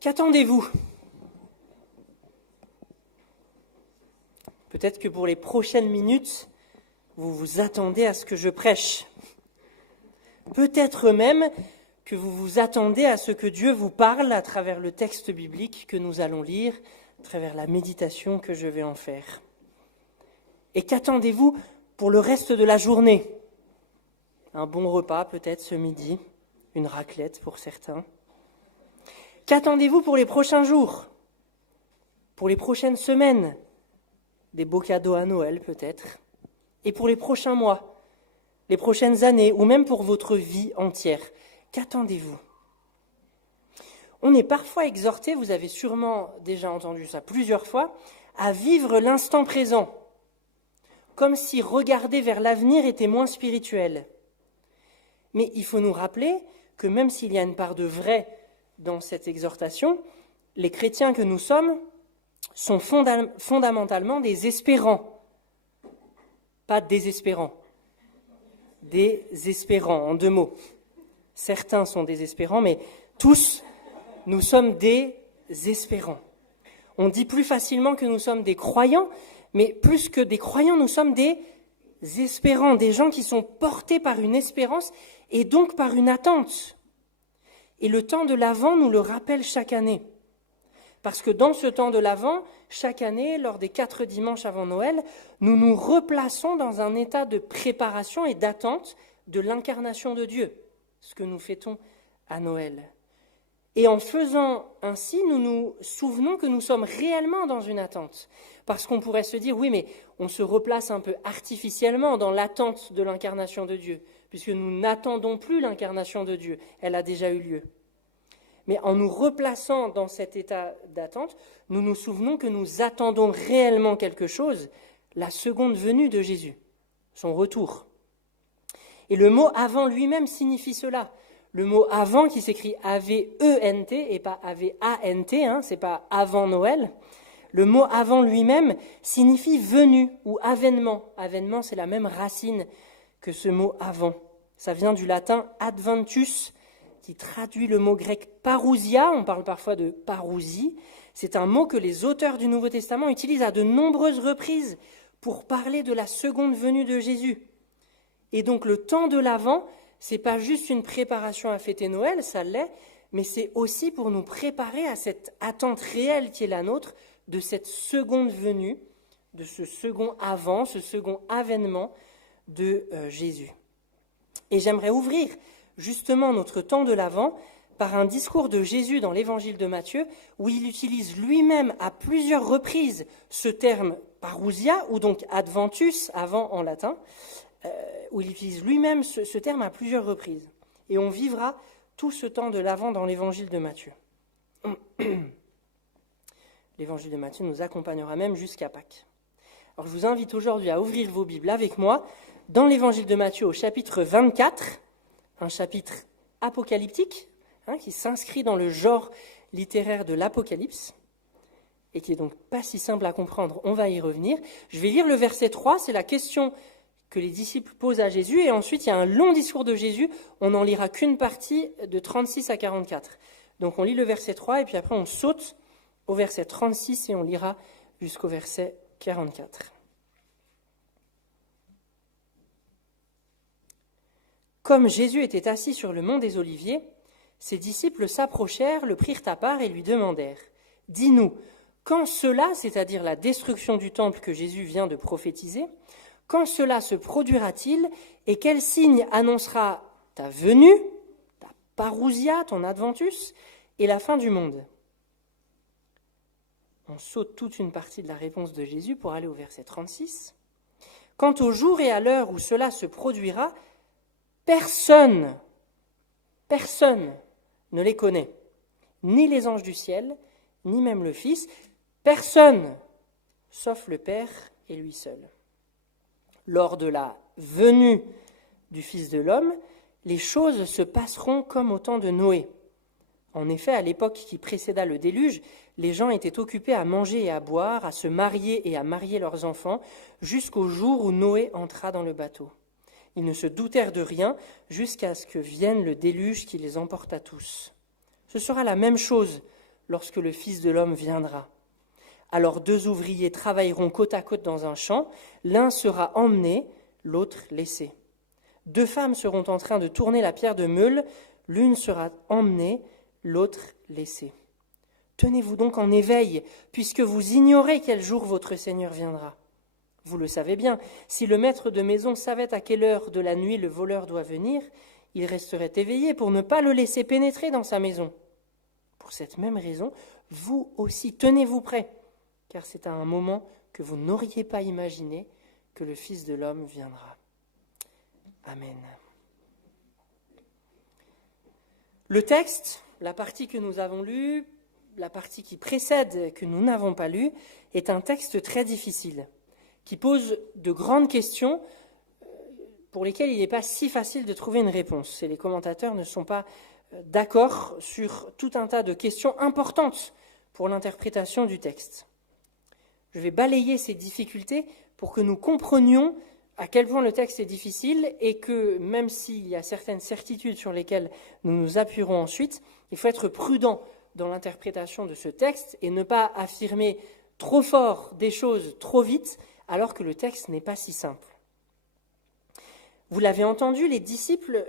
Qu'attendez-vous ? Peut-être que pour les prochaines minutes, vous vous attendez à ce que je prêche. Peut-être même que vous vous attendez à ce que Dieu vous parle à travers le texte biblique que nous allons lire, à travers la méditation que je vais en faire. Et qu'attendez-vous pour le reste de la journée ? Un bon repas peut-être ce midi, une raclette pour certains. Qu'attendez-vous pour les prochains jours ? Pour les prochaines semaines ? Des beaux cadeaux à Noël peut-être ? Et pour les prochains mois, les prochaines années, ou même pour votre vie entière ? Qu'attendez-vous ? On est parfois exhorté, vous avez sûrement déjà entendu ça plusieurs fois, à vivre l'instant présent, comme si regarder vers l'avenir était moins spirituel. Mais il faut nous rappeler que même s'il y a une part de vrai dans cette exhortation, les chrétiens que nous sommes sont fondamentalement des espérants, pas désespérants, des espérants en 2 mots. Certains sont désespérants, mais tous, nous sommes des espérants. On dit plus facilement que nous sommes des croyants, mais plus que des croyants, nous sommes des espérants, des gens qui sont portés par une espérance et donc par une attente. Et le temps de l'Avent nous le rappelle chaque année. Parce que dans ce temps de l'Avent, chaque année, lors des 4 dimanches avant Noël, nous nous replaçons dans un état de préparation et d'attente de l'incarnation de Dieu, ce que nous fêtons à Noël. Et en faisant ainsi, nous nous souvenons que nous sommes réellement dans une attente. Parce qu'on pourrait se dire, oui, mais on se replace un peu artificiellement dans l'attente de l'incarnation de Dieu, puisque nous n'attendons plus l'incarnation de Dieu, elle a déjà eu lieu. Mais en nous replaçant dans cet état d'attente, nous nous souvenons que nous attendons réellement quelque chose, la seconde venue de Jésus, son retour. Et le mot « avant » lui-même signifie cela. Le mot « avant » qui s'écrit « A-V-E-N-T » et pas « A-V-A-N-T », c'est pas « avant Noël ». Le mot « avant » lui-même signifie « venu » ou « avènement ». Avènement, c'est la même racine que ce mot « avant ». Ça vient du latin « adventus », qui traduit le mot grec « parousia », on parle parfois de « parousie ». C'est un mot que les auteurs du Nouveau Testament utilisent à de nombreuses reprises pour parler de la seconde venue de Jésus. Et donc le temps de l'Avent, c'est pas juste une préparation à fêter Noël, ça l'est, mais c'est aussi pour nous préparer à cette attente réelle qui est la nôtre de cette seconde venue, de ce second avant, ce second avènement de Jésus. Et j'aimerais ouvrir justement notre temps de l'Avent par un discours de Jésus dans l'évangile de Matthieu, où il utilise lui-même à plusieurs reprises ce terme parousia, ou donc adventus, avant en latin, où il utilise lui-même ce terme à plusieurs reprises. Et on vivra tout ce temps de l'Avent dans l'évangile de Matthieu. L'évangile de Matthieu nous accompagnera même jusqu'à Pâques. Alors je vous invite aujourd'hui à ouvrir vos Bibles avec moi dans l'évangile de Matthieu au chapitre 24, un chapitre apocalyptique, qui s'inscrit dans le genre littéraire de l'Apocalypse, et qui est donc pas si simple à comprendre, on va y revenir. Je vais lire le verset 3, c'est la question que les disciples posent à Jésus, et ensuite il y a un long discours de Jésus, on n'en lira qu'une partie de 36 à 44. Donc on lit le verset 3, et puis après on saute au verset 36, et on lira jusqu'au verset 44. Comme Jésus était assis sur le mont des Oliviers, ses disciples s'approchèrent, le prirent à part et lui demandèrent « Dis-nous, quand cela, c'est-à-dire la destruction du temple que Jésus vient de prophétiser, quand cela se produira-t-il et quel signe annoncera ta venue, ta parousia, ton adventus, et la fin du monde ?» On saute toute une partie de la réponse de Jésus pour aller au verset 36. « Quant au jour et à l'heure où cela se produira, personne ne les connaît, ni les anges du ciel, ni même le Fils, personne, sauf le Père et lui seul. Lors de la venue du Fils de l'homme, les choses se passeront comme au temps de Noé. En effet, à l'époque qui précéda le déluge, les gens étaient occupés à manger et à boire, à se marier et à marier leurs enfants, jusqu'au jour où Noé entra dans le bateau. Ils ne se doutèrent de rien jusqu'à ce que vienne le déluge qui les emporte à tous. Ce sera la même chose lorsque le Fils de l'homme viendra. Alors 2 ouvriers travailleront côte à côte dans un champ, l'un sera emmené, l'autre laissé. 2 femmes seront en train de tourner la pierre de meule, l'une sera emmenée, l'autre laissée. Tenez-vous donc en éveil, puisque vous ignorez quel jour votre Seigneur viendra. Vous le savez bien, si le maître de maison savait à quelle heure de la nuit le voleur doit venir, il resterait éveillé pour ne pas le laisser pénétrer dans sa maison. Pour cette même raison, vous aussi tenez-vous prêts, car c'est à un moment que vous n'auriez pas imaginé que le Fils de l'homme viendra. Amen. Le texte, la partie que nous avons lue, la partie qui précède que nous n'avons pas lue, est un texte très difficile, qui pose de grandes questions pour lesquelles il n'est pas si facile de trouver une réponse. Et les commentateurs ne sont pas d'accord sur tout un tas de questions importantes pour l'interprétation du texte. Je vais balayer ces difficultés pour que nous comprenions à quel point le texte est difficile et que, même s'il y a certaines certitudes sur lesquelles nous nous appuierons ensuite, il faut être prudent dans l'interprétation de ce texte et ne pas affirmer trop fort des choses trop vite alors que le texte n'est pas si simple. Vous l'avez entendu, les disciples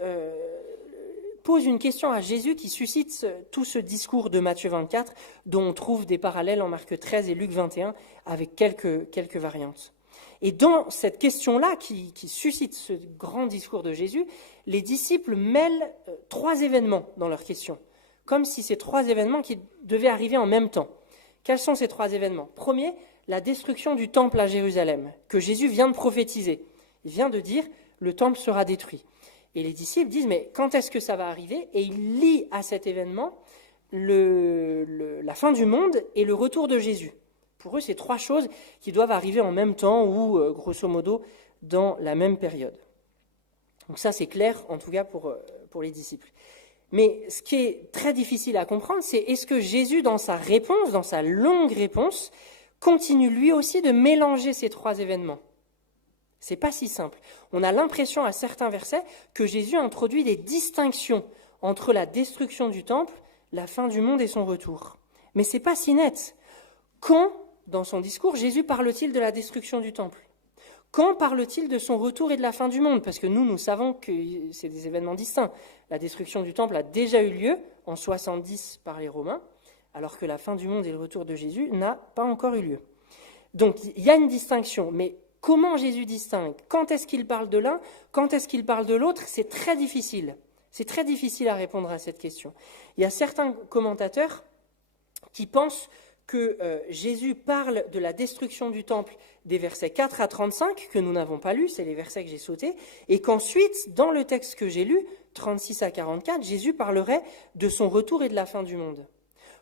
posent une question à Jésus qui suscite tout ce discours de Matthieu 24, dont on trouve des parallèles en Marc 13 et Luc 21, avec quelques variantes. Et dans cette question-là, qui suscite ce grand discours de Jésus, les disciples mêlent 3 événements dans leur question, comme si ces 3 événements qui devaient arriver en même temps. Quels sont ces 3 événements ? Premier, la destruction du temple à Jérusalem, que Jésus vient de prophétiser. Il vient de dire « le temple sera détruit ». Et les disciples disent « mais quand est-ce que ça va arriver ?» Et ils lient à cet événement la fin du monde et le retour de Jésus. Pour eux, c'est 3 choses qui doivent arriver en même temps ou, grosso modo, dans la même période. Donc ça, c'est clair, en tout cas pour les disciples. Mais ce qui est très difficile à comprendre, c'est est-ce que Jésus, dans sa réponse, dans sa longue réponse, continue lui aussi de mélanger ces 3 événements ? C'est pas si simple. On a l'impression à certains versets que Jésus introduit des distinctions entre la destruction du temple, la fin du monde et son retour. Mais c'est pas si net. Quand, dans son discours, Jésus parle-t-il de la destruction du temple ? Quand parle-t-il de son retour et de la fin du monde ? Parce que nous savons que c'est des événements distincts. La destruction du temple a déjà eu lieu en 70 par les Romains, alors que la fin du monde et le retour de Jésus n'a pas encore eu lieu. Donc il y a une distinction, mais comment Jésus distingue ? Quand est-ce qu'il parle de l'un ? Quand est-ce qu'il parle de l'autre ? C'est très difficile. C'est très difficile à répondre à cette question. Il y a certains commentateurs qui pensent que Jésus parle de la destruction du temple des versets 4 à 35, que nous n'avons pas lus, c'est les versets que j'ai sautés, et qu'ensuite, dans le texte que j'ai lu, 36 à 44, Jésus parlerait de son retour et de la fin du monde.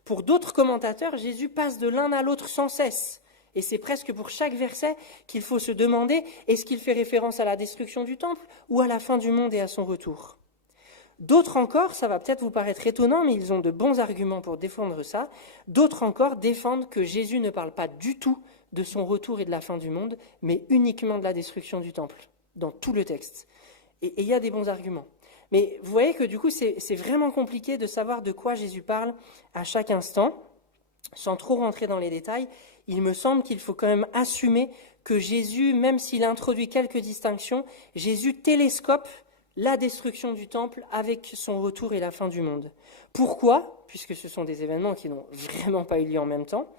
Pour d'autres commentateurs, Jésus passe de l'un à l'autre sans cesse, et c'est presque pour chaque verset qu'il faut se demander, est-ce qu'il fait référence à la destruction du temple ou à la fin du monde et à son retour ? D'autres encore, ça va peut-être vous paraître étonnant, mais ils ont de bons arguments pour défendre ça. D'autres encore défendent que Jésus ne parle pas du tout de son retour et de la fin du monde, mais uniquement de la destruction du temple, dans tout le texte. Et il y a des bons arguments. Mais vous voyez que du coup, c'est vraiment compliqué de savoir de quoi Jésus parle à chaque instant. Sans trop rentrer dans les détails, il me semble qu'il faut quand même assumer que Jésus, même s'il introduit quelques distinctions, Jésus télescope la destruction du temple avec son retour et la fin du monde. Pourquoi ? Puisque ce sont des événements qui n'ont vraiment pas eu lieu en même temps.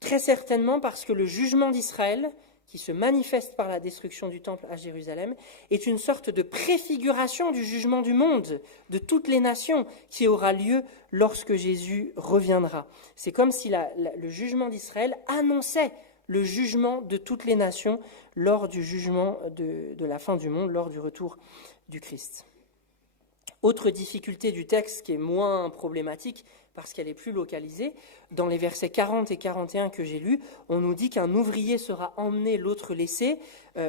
Très certainement parce que le jugement d'Israël, qui se manifeste par la destruction du temple à Jérusalem, est une sorte de préfiguration du jugement du monde, de toutes les nations, qui aura lieu lorsque Jésus reviendra. C'est comme si le jugement d'Israël annonçait le jugement de toutes les nations lors du jugement de la fin du monde, lors du retour du Christ. Autre difficulté du texte qui est moins problématique parce qu'elle est plus localisée, dans les versets 40 et 41 que j'ai lus, on nous dit qu'un ouvrier sera emmené, l'autre laissé.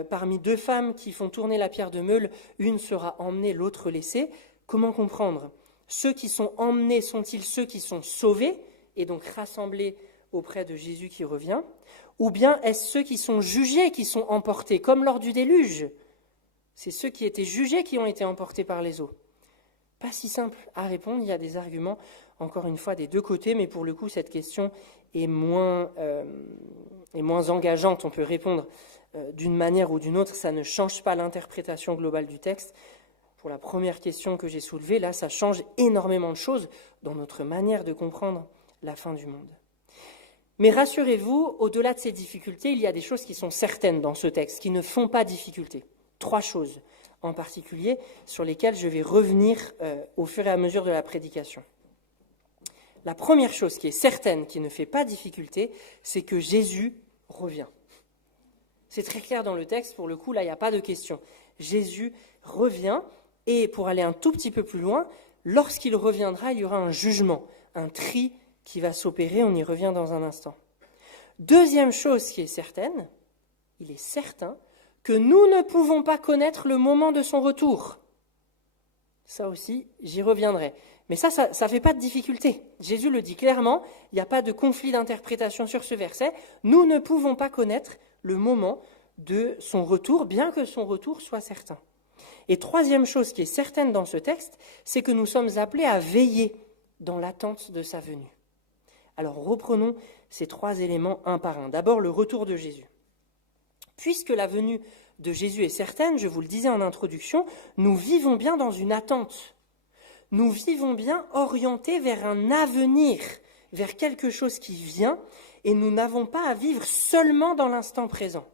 Parmi 2 femmes qui font tourner la pierre de meule, une sera emmenée, l'autre laissée. Comment comprendre ? Ceux qui sont emmenés sont-ils ceux qui sont sauvés et donc rassemblés auprès de Jésus qui revient ? Ou bien est-ce ceux qui sont jugés qui sont emportés, comme lors du déluge ? C'est ceux qui étaient jugés qui ont été emportés par les eaux. Pas si simple à répondre, il y a des arguments, encore une fois, des deux côtés, mais pour le coup, cette question est moins engageante. On peut répondre d'une manière ou d'une autre, ça ne change pas l'interprétation globale du texte. Pour la première question que j'ai soulevée, là, ça change énormément de choses dans notre manière de comprendre la fin du monde. Mais rassurez-vous, au-delà de ces difficultés, il y a des choses qui sont certaines dans ce texte, qui ne font pas difficulté. 3 choses en particulier sur lesquelles je vais revenir au fur et à mesure de la prédication. La première chose qui est certaine, qui ne fait pas difficulté, c'est que Jésus revient. C'est très clair dans le texte, pour le coup, là, il n'y a pas de question. Jésus revient, et pour aller un tout petit peu plus loin, lorsqu'il reviendra, il y aura un jugement, un tri qui va s'opérer, on y revient dans un instant. Deuxième chose qui est certaine, il est certain que nous ne pouvons pas connaître le moment de son retour. Ça aussi, j'y reviendrai. Mais ça ne fait pas de difficulté. Jésus le dit clairement, il n'y a pas de conflit d'interprétation sur ce verset. Nous ne pouvons pas connaître le moment de son retour, bien que son retour soit certain. Et troisième chose qui est certaine dans ce texte, c'est que nous sommes appelés à veiller dans l'attente de sa venue. Alors reprenons ces 3 éléments un par un. D'abord, le retour de Jésus. Puisque la venue de Jésus est certaine, je vous le disais en introduction, nous vivons bien dans une attente. Nous vivons bien orientés vers un avenir, vers quelque chose qui vient, et nous n'avons pas à vivre seulement dans l'instant présent.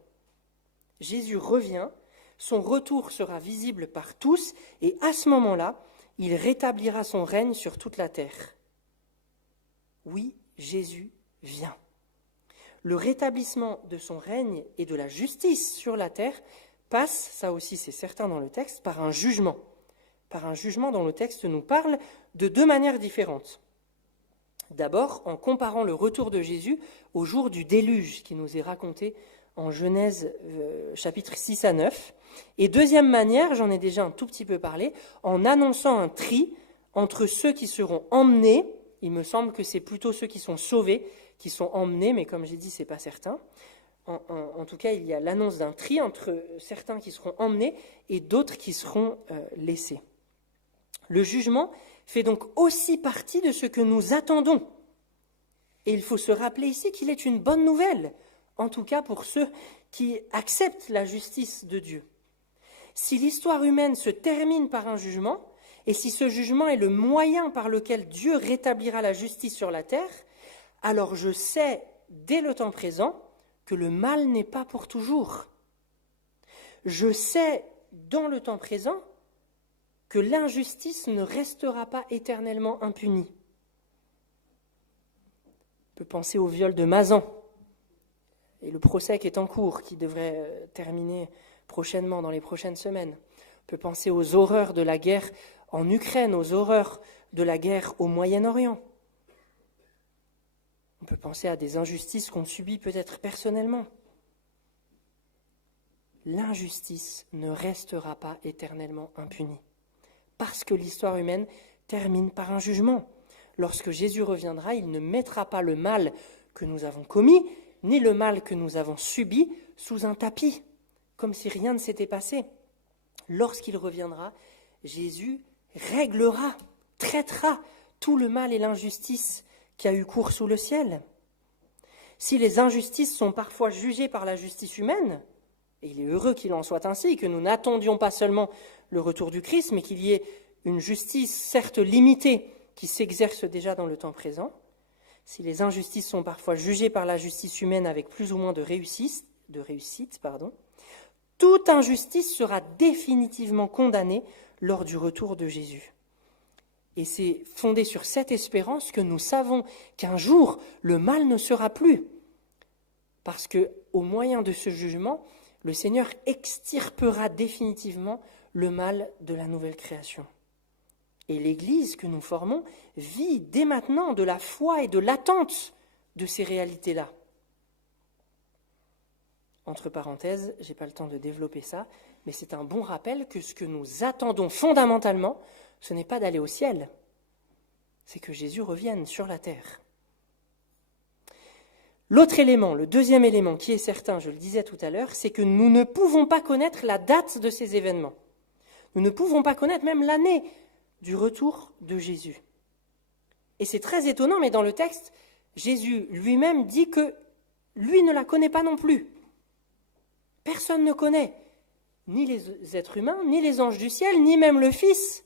Jésus revient, son retour sera visible par tous, et à ce moment-là, il rétablira son règne sur toute la terre. Oui, Jésus vient. Le rétablissement de son règne et de la justice sur la terre passe, ça aussi c'est certain dans le texte, par un jugement. Par un jugement dont le texte nous parle de 2 manières différentes. D'abord, en comparant le retour de Jésus au jour du déluge qui nous est raconté en Genèse chapitres 6 à 9. Et deuxième manière, j'en ai déjà un tout petit peu parlé, en annonçant un tri entre ceux qui seront emmenés, il me semble que c'est plutôt ceux qui sont sauvés, qui sont emmenés, mais comme j'ai dit, ce n'est pas certain. En tout cas, il y a l'annonce d'un tri entre certains qui seront emmenés et d'autres qui seront laissés. Le jugement fait donc aussi partie de ce que nous attendons. Et il faut se rappeler ici qu'il est une bonne nouvelle, en tout cas pour ceux qui acceptent la justice de Dieu. Si l'histoire humaine se termine par un jugement, et si ce jugement est le moyen par lequel Dieu rétablira la justice sur la terre, alors je sais, dès le temps présent, que le mal n'est pas pour toujours. Je sais, dans le temps présent, que l'injustice ne restera pas éternellement impunie. On peut penser au viol de Mazan et le procès qui est en cours, qui devrait terminer prochainement, dans les prochaines semaines. On peut penser aux horreurs de la guerre en Ukraine, aux horreurs de la guerre au Moyen-Orient. On peut penser à des injustices qu'on subit peut-être personnellement. L'injustice ne restera pas éternellement impunie, parce que l'histoire humaine termine par un jugement. Lorsque Jésus reviendra, il ne mettra pas le mal que nous avons commis, ni le mal que nous avons subi, sous un tapis, comme si rien ne s'était passé. Lorsqu'il reviendra, Jésus réglera, traitera tout le mal et l'injustice qui a eu cours sous le ciel. Si les injustices sont parfois jugées par la justice humaine, et il est heureux qu'il en soit ainsi, que nous n'attendions pas seulement le retour du Christ, mais qu'il y ait une justice certes limitée qui s'exerce déjà dans le temps présent, si les injustices sont parfois jugées par la justice humaine avec plus ou moins de réussite, toute injustice sera définitivement condamnée lors du retour de Jésus. Et c'est fondé sur cette espérance que nous savons qu'un jour, le mal ne sera plus. Parce qu'au moyen de ce jugement, le Seigneur extirpera définitivement le mal de la nouvelle création. Et l'Église que nous formons vit dès maintenant de la foi et de l'attente de ces réalités-là. Entre parenthèses, je n'ai pas le temps de développer ça, mais c'est un bon rappel que ce que nous attendons fondamentalement, ce n'est pas d'aller au ciel, c'est que Jésus revienne sur la terre. L'autre élément, le deuxième élément qui est certain, je le disais tout à l'heure, c'est que nous ne pouvons pas connaître la date de ces événements. Nous ne pouvons pas connaître même l'année du retour de Jésus. Et c'est très étonnant, mais dans le texte, Jésus lui-même dit que lui ne la connaît pas non plus. Personne ne connaît, ni les êtres humains, ni les anges du ciel, ni même le Fils,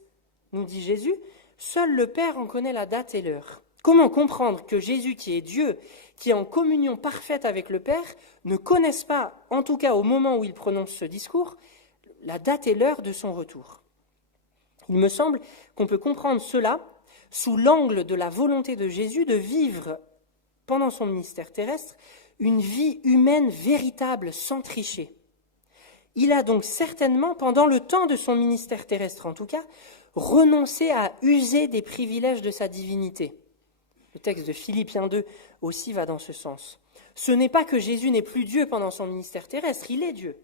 nous dit Jésus. Seul le Père en connaît la date et l'heure. Comment comprendre que Jésus, qui est Dieu, qui est en communion parfaite avec le Père, ne connaisse pas, en tout cas au moment où il prononce ce discours, la date et l'heure de son retour? Il me semble qu'on peut comprendre cela sous l'angle de la volonté de Jésus de vivre, pendant son ministère terrestre, une vie humaine véritable, sans tricher. Il a donc certainement, pendant le temps de son ministère terrestre en tout cas, renoncé à user des privilèges de sa divinité. Le texte de Philippiens 2 aussi va dans ce sens. Ce n'est pas que Jésus n'est plus Dieu pendant son ministère terrestre, il est Dieu.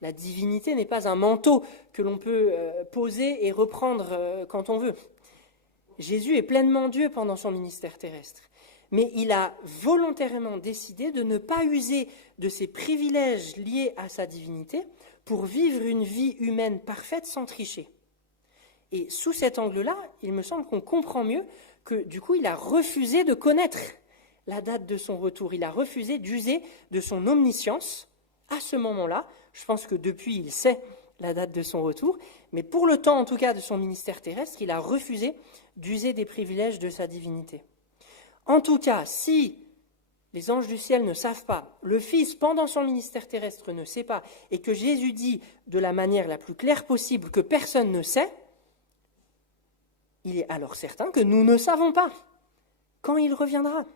La divinité n'est pas un manteau que l'on peut poser et reprendre quand on veut. Jésus est pleinement Dieu pendant son ministère terrestre. Mais il a volontairement décidé de ne pas user de ses privilèges liés à sa divinité pour vivre une vie humaine parfaite sans tricher. Et sous cet angle-là, il me semble qu'on comprend mieux que du coup, il a refusé de connaître la date de son retour. Il a refusé d'user de son omniscience à ce moment-là. Je pense que depuis, il sait la date de son retour, mais pour le temps, en tout cas, de son ministère terrestre, il a refusé d'user des privilèges de sa divinité. En tout cas, si les anges du ciel ne savent pas, le Fils, pendant son ministère terrestre, ne sait pas, et que Jésus dit de la manière la plus claire possible que personne ne sait, il est alors certain que nous ne savons pas quand il reviendra.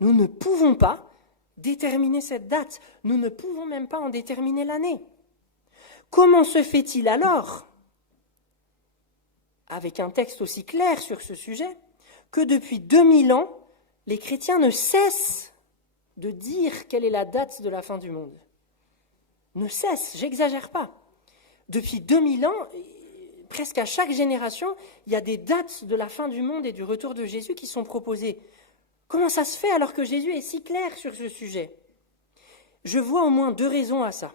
Nous ne pouvons pas déterminer cette date, nous ne pouvons même pas en déterminer l'année. Comment se fait-il alors, avec un texte aussi clair sur ce sujet, que depuis 2000 ans, les chrétiens ne cessent de dire quelle est la date de la fin du monde? Ne cessent, j'exagère pas. Depuis 2000 ans, presque à chaque génération, il y a des dates de la fin du monde et du retour de Jésus qui sont proposées. Comment ça se fait alors que Jésus est si clair sur ce sujet? Je vois au moins 2 raisons à ça.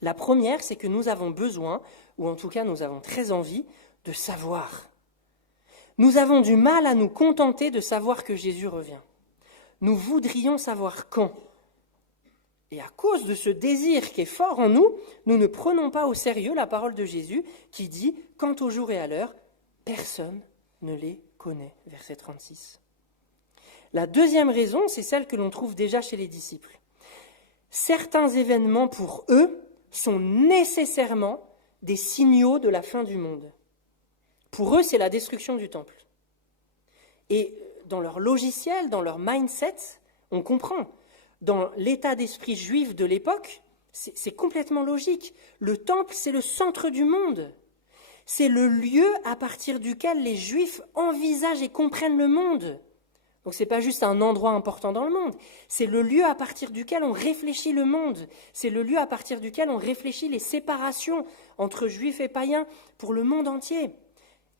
La première, c'est que nous avons besoin, ou en tout cas nous avons très envie, de savoir. Nous avons du mal à nous contenter de savoir que Jésus revient. Nous voudrions savoir quand. Et à cause de ce désir qui est fort en nous, nous ne prenons pas au sérieux la parole de Jésus qui dit « Quant au jour et à l'heure, personne ne les connaît » verset 36. La deuxième raison, c'est celle que l'on trouve déjà chez les disciples. Certains événements pour eux sont nécessairement des signaux de la fin du monde. Pour eux, c'est la destruction du temple. Et dans leur logiciel, dans leur mindset, on comprend. Dans l'état d'esprit juif de l'époque, c'est complètement logique. Le temple, c'est le centre du monde. C'est le lieu à partir duquel les Juifs envisagent et comprennent le monde. Donc ce n'est pas juste un endroit important dans le monde, c'est le lieu à partir duquel on réfléchit le monde. C'est le lieu à partir duquel on réfléchit les séparations entre Juifs et païens pour le monde entier.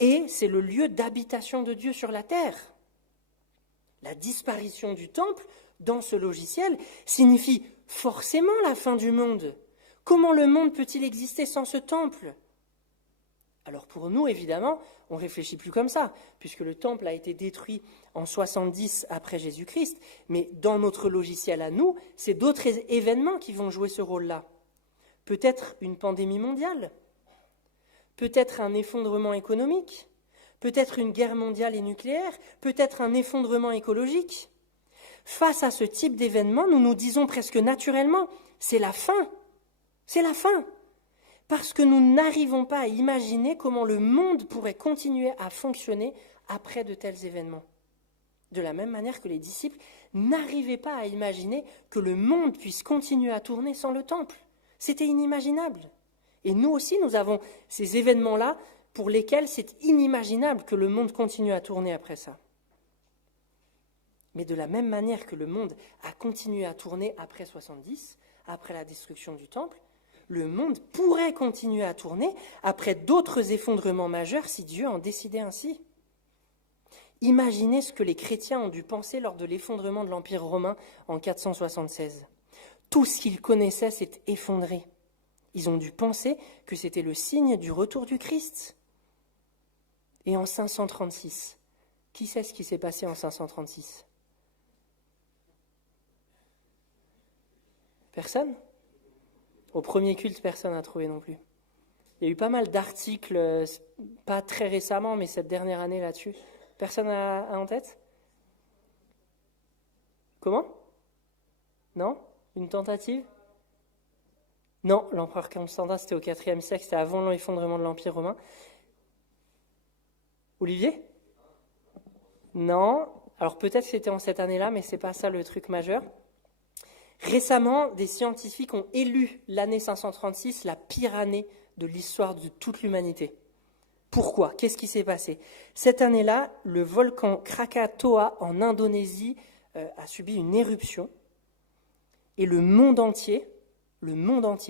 Et c'est le lieu d'habitation de Dieu sur la terre. La disparition du temple dans ce logiciel signifie forcément la fin du monde. Comment le monde peut-il exister sans ce temple? Alors pour nous, évidemment, on ne réfléchit plus comme ça, puisque le temple a été détruit en 70 après Jésus-Christ, mais dans notre logiciel à nous, c'est d'autres événements qui vont jouer ce rôle-là. Peut-être une pandémie mondiale, peut-être un effondrement économique, peut-être une guerre mondiale et nucléaire, peut-être un effondrement écologique. Face à ce type d'événement, nous nous disons presque naturellement, c'est la fin, c'est la fin. Parce que nous n'arrivons pas à imaginer comment le monde pourrait continuer à fonctionner après de tels événements. De la même manière que les disciples n'arrivaient pas à imaginer que le monde puisse continuer à tourner sans le temple. C'était inimaginable. Et nous aussi, nous avons ces événements-là pour lesquels c'est inimaginable que le monde continue à tourner après ça. Mais de la même manière que le monde a continué à tourner après 70, après la destruction du temple, le monde pourrait continuer à tourner après d'autres effondrements majeurs si Dieu en décidait ainsi. Imaginez ce que les chrétiens ont dû penser lors de l'effondrement de l'Empire romain en 476. Tout ce qu'ils connaissaient s'est effondré. Ils ont dû penser que c'était le signe du retour du Christ. Et en 536, qui sait ce qui s'est passé en 536 ? Personne ? Au premier culte, personne n'a trouvé non plus. Il y a eu pas mal d'articles, pas très récemment, mais cette dernière année là-dessus. Personne a en tête ? Comment ? Non ? Une tentative ? Non, l'empereur Constantin, c'était au IVe siècle, c'était avant l'effondrement de l'Empire romain. Olivier ? Non. Alors peut-être que c'était en cette année-là, mais c'est pas ça le truc majeur. Récemment, des scientifiques ont élu l'année 536 la pire année de l'histoire de toute l'humanité. Pourquoi ? Qu'est-ce qui s'est passé ? Cette année-là, le volcan Krakatoa en Indonésie a subi une éruption et le monde entier,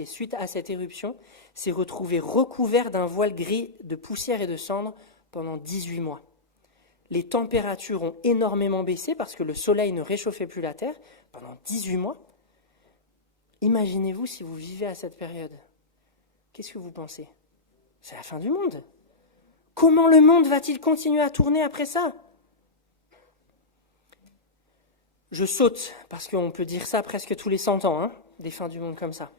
suite à cette éruption, s'est retrouvé recouvert d'un voile gris de poussière et de cendres pendant 18 mois. Les températures ont énormément baissé parce que le soleil ne réchauffait plus la Terre pendant 18 mois. Imaginez-vous si vous vivez à cette période. Qu'est-ce que vous pensez ? C'est la fin du monde. Comment le monde va-t-il continuer à tourner après ça ? Je saute, parce qu'on peut dire ça presque tous les 100 ans, des fins du monde comme ça.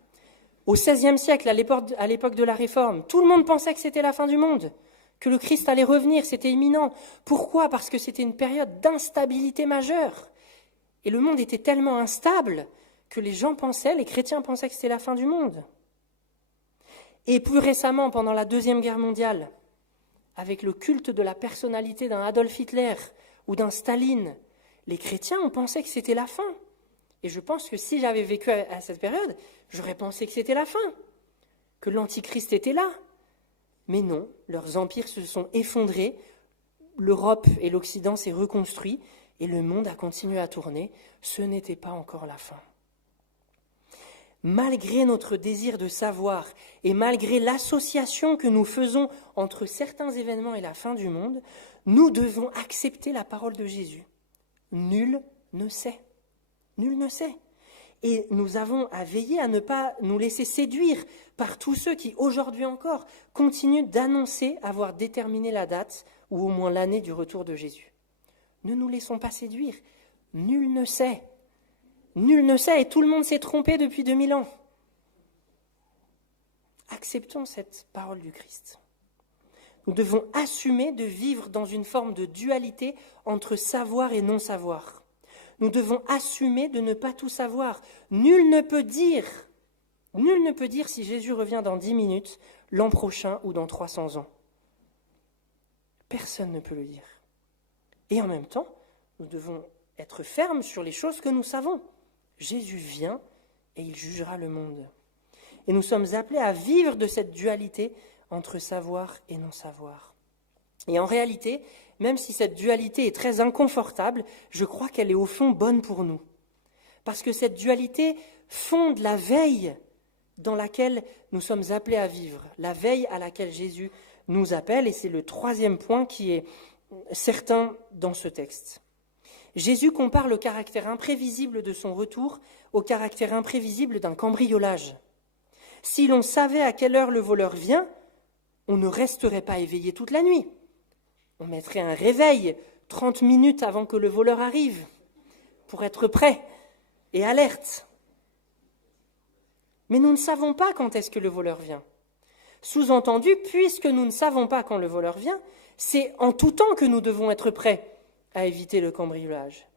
Au XVIe siècle, à l'époque de la Réforme, tout le monde pensait que c'était la fin du monde, que le Christ allait revenir, c'était imminent. Pourquoi ? Parce que c'était une période d'instabilité majeure. Et le monde était tellement instable que les chrétiens pensaient que c'était la fin du monde. Et plus récemment, pendant la Deuxième Guerre mondiale, avec le culte de la personnalité d'un Adolf Hitler ou d'un Staline, les chrétiens ont pensé que c'était la fin. Et je pense que si j'avais vécu à cette période, j'aurais pensé que c'était la fin, que l'Antichrist était là. Mais non, leurs empires se sont effondrés, l'Europe et l'Occident s'est reconstruit, et le monde a continué à tourner. Ce n'était pas encore la fin. Malgré notre désir de savoir et malgré l'association que nous faisons entre certains événements et la fin du monde, nous devons accepter la parole de Jésus. Nul ne sait. Nul ne sait. Et nous avons à veiller à ne pas nous laisser séduire par tous ceux qui, aujourd'hui encore, continuent d'annoncer avoir déterminé la date ou au moins l'année du retour de Jésus. Ne nous laissons pas séduire. Nul ne sait. Nul ne sait et tout le monde s'est trompé depuis 2000 ans. Acceptons cette parole du Christ. Nous devons assumer de vivre dans une forme de dualité entre savoir et non-savoir. Nous devons assumer de ne pas tout savoir. Nul ne peut dire si Jésus revient dans 10 minutes, l'an prochain ou dans 300 ans. Personne ne peut le dire. Et en même temps, nous devons être fermes sur les choses que nous savons. Jésus vient et il jugera le monde. Et nous sommes appelés à vivre de cette dualité entre savoir et non-savoir. Et en réalité, même si cette dualité est très inconfortable, je crois qu'elle est au fond bonne pour nous. Parce que cette dualité fonde la veille dans laquelle nous sommes appelés à vivre, la veille à laquelle Jésus nous appelle, et c'est le troisième point qui est certain dans ce texte. Jésus compare le caractère imprévisible de son retour au caractère imprévisible d'un cambriolage. Si l'on savait à quelle heure le voleur vient, on ne resterait pas éveillé toute la nuit. On mettrait un réveil 30 minutes avant que le voleur arrive, pour être prêt et alerte. Mais nous ne savons pas quand est-ce que le voleur vient. Sous-entendu, puisque nous ne savons pas quand le voleur vient, c'est en tout temps que nous devons être prêts à éviter le cambriolage.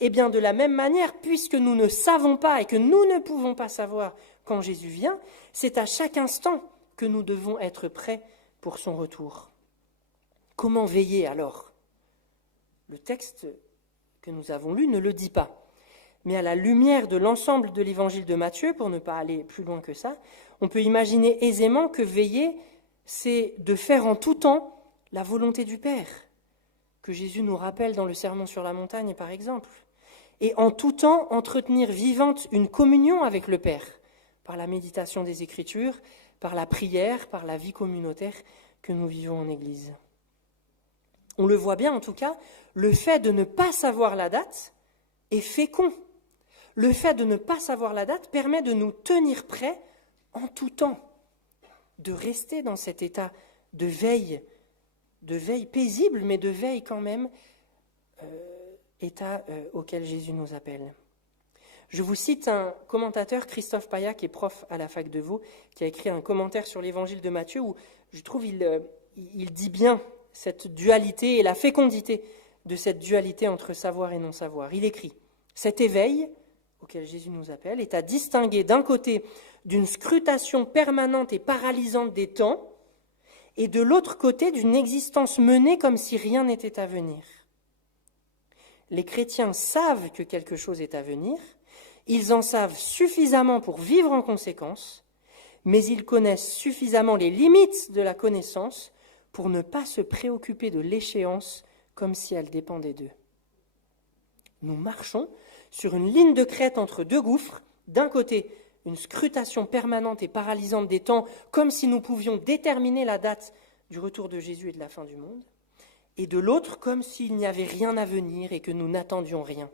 Et bien de la même manière, puisque nous ne savons pas et que nous ne pouvons pas savoir quand Jésus vient, c'est à chaque instant que nous devons être prêts pour son retour. Comment veiller alors ? Le texte que nous avons lu ne le dit pas. Mais à la lumière de l'ensemble de l'évangile de Matthieu, pour ne pas aller plus loin que ça, on peut imaginer aisément que veiller, c'est de faire en tout temps la volonté du Père, que Jésus nous rappelle dans le Sermon sur la montagne, par exemple. Et en tout temps, entretenir vivante une communion avec le Père, par la méditation des Écritures, par la prière, par la vie communautaire que nous vivons en Église. On le voit bien en tout cas, le fait de ne pas savoir la date est fécond. Le fait de ne pas savoir la date permet de nous tenir prêts en tout temps. de rester dans cet état de veille paisible, mais de veille quand même, état auquel Jésus nous appelle. Je vous cite un commentateur, Christophe Paillac, qui est prof à la fac de Vaud, qui a écrit un commentaire sur l'évangile de Matthieu où je trouve il dit bien cette dualité et la fécondité de cette dualité entre savoir et non-savoir. Il écrit « Cet éveil, auquel Jésus nous appelle, est à distinguer d'un côté d'une scrutation permanente et paralysante des temps et de l'autre côté d'une existence menée comme si rien n'était à venir. Les chrétiens savent que quelque chose est à venir, ils en savent suffisamment pour vivre en conséquence, mais ils connaissent suffisamment les limites de la connaissance pour ne pas se préoccuper de l'échéance comme si elle dépendait d'eux. Nous marchons sur une ligne de crête entre deux gouffres, d'un côté une scrutation permanente et paralysante des temps, comme si nous pouvions déterminer la date du retour de Jésus et de la fin du monde, et de l'autre comme s'il n'y avait rien à venir et que nous n'attendions rien.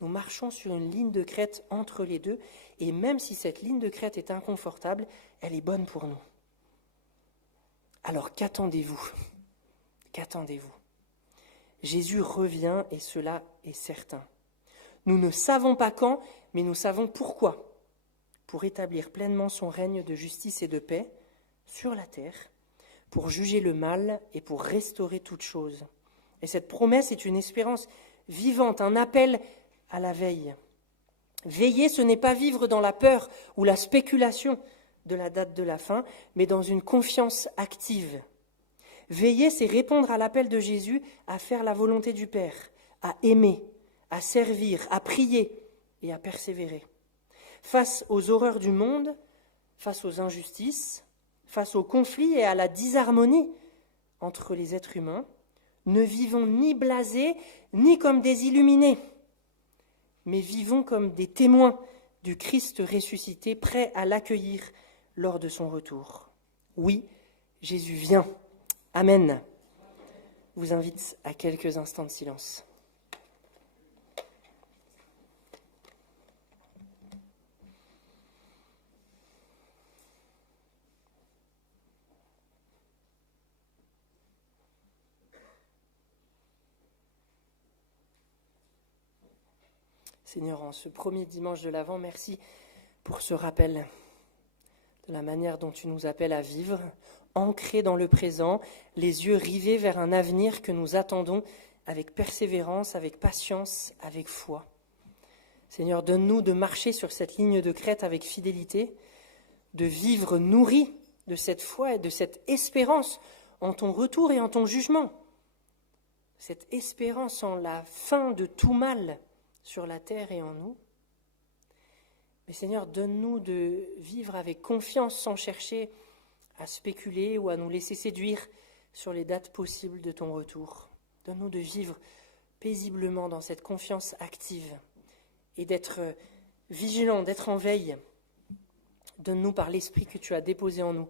Nous marchons sur une ligne de crête entre les deux, et même si cette ligne de crête est inconfortable, elle est bonne pour nous. Alors qu'attendez-vous ? Qu'attendez-vous ? Jésus revient et cela est certain. Nous ne savons pas quand, mais nous savons pourquoi. Pour établir pleinement son règne de justice et de paix sur la terre, pour juger le mal et pour restaurer toute chose. Et cette promesse est une espérance vivante, un appel à la veille. Veiller, ce n'est pas vivre dans la peur ou la spéculation de la date de la fin, mais dans une confiance active. Veiller, c'est répondre à l'appel de Jésus à faire la volonté du Père, à aimer, à servir, à prier et à persévérer. Face aux horreurs du monde, face aux injustices, face aux conflits et à la disharmonie entre les êtres humains, ne vivons ni blasés, ni comme des illuminés, mais vivons comme des témoins du Christ ressuscité, prêts à l'accueillir lors de son retour. Oui, Jésus vient. Amen. Je vous invite à quelques instants de silence. Seigneur, en ce premier dimanche de l'Avent, merci pour ce rappel de la manière dont tu nous appelles à vivre, ancrés dans le présent, les yeux rivés vers un avenir que nous attendons avec persévérance, avec patience, avec foi. Seigneur, donne-nous de marcher sur cette ligne de crête avec fidélité, de vivre nourris de cette foi et de cette espérance en ton retour et en ton jugement, cette espérance en la fin de tout mal sur la terre et en nous. Mais Seigneur, donne-nous de vivre avec confiance sans chercher à spéculer ou à nous laisser séduire sur les dates possibles de ton retour. Donne-nous de vivre paisiblement dans cette confiance active et d'être vigilants, d'être en veille. Donne-nous par l'Esprit que tu as déposé en nous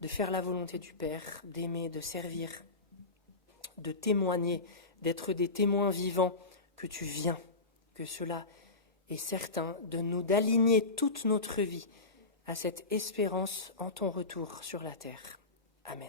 de faire la volonté du Père, d'aimer, de servir, de témoigner, d'être des témoins vivants que tu viens, que cela est certain, de nous d'aligner toute notre vie à cette espérance en ton retour sur la terre. Amen.